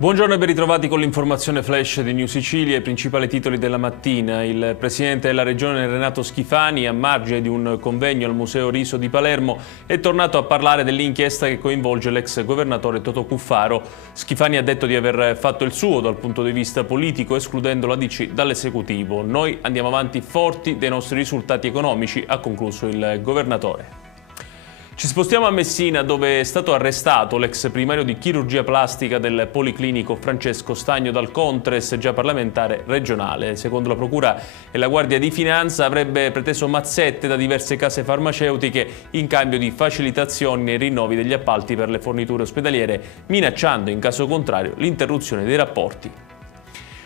Buongiorno e ben ritrovati con l'informazione flash di New Sicilia. I principali titoli della mattina. Il presidente della regione Renato Schifani, a margine di un convegno al Museo Riso di Palermo, è tornato a parlare dell'inchiesta che coinvolge l'ex governatore Totò Cuffaro. Schifani ha detto di aver fatto il suo dal punto di vista politico, escludendo la DC dall'esecutivo. Noi andiamo avanti forti dei nostri risultati economici, ha concluso il governatore. Ci spostiamo a Messina, dove è stato arrestato l'ex primario di chirurgia plastica del Policlinico Francesco Stagno dal Contres, già parlamentare regionale. Secondo la Procura e la Guardia di Finanza avrebbe preteso mazzette da diverse case farmaceutiche in cambio di facilitazioni nei rinnovi degli appalti per le forniture ospedaliere, minacciando in caso contrario l'interruzione dei rapporti.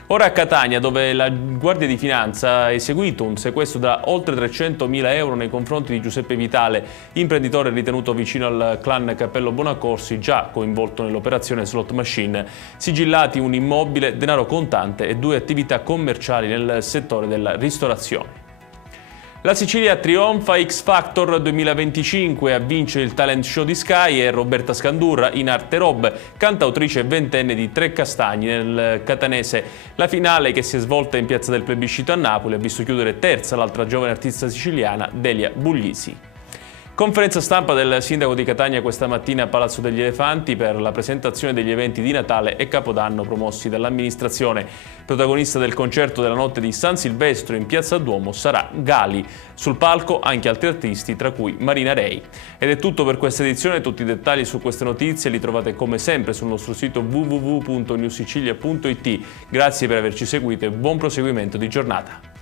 Ora a Catania, dove la Guardia di Finanza ha eseguito un sequestro da oltre 300.000 euro nei confronti di Giuseppe Vitale, imprenditore ritenuto vicino al clan Cappello Bonaccorsi, già coinvolto nell'operazione Slot Machine. Sigillati un immobile, denaro contante e 2 attività commerciali nel settore della ristorazione. La Sicilia trionfa X Factor 2025, a vincere il talent show di Sky è Roberta Scandurra in arte rob, cantautrice ventenne di Tre Castagni nel catanese. La finale, che si è svolta in piazza del Plebiscito a Napoli, ha visto chiudere terza l'altra giovane artista siciliana, Delia Buglisi. Conferenza stampa del sindaco di Catania questa mattina a Palazzo degli Elefanti per la presentazione degli eventi di Natale e Capodanno promossi dall'amministrazione. Protagonista del concerto della notte di San Silvestro in Piazza Duomo sarà Gali. Sul palco anche altri artisti, tra cui Marina Rei. Ed è tutto per questa edizione. Tutti i dettagli su queste notizie li trovate come sempre sul nostro sito www.newsicilia.it. Grazie per averci seguito e buon proseguimento di giornata.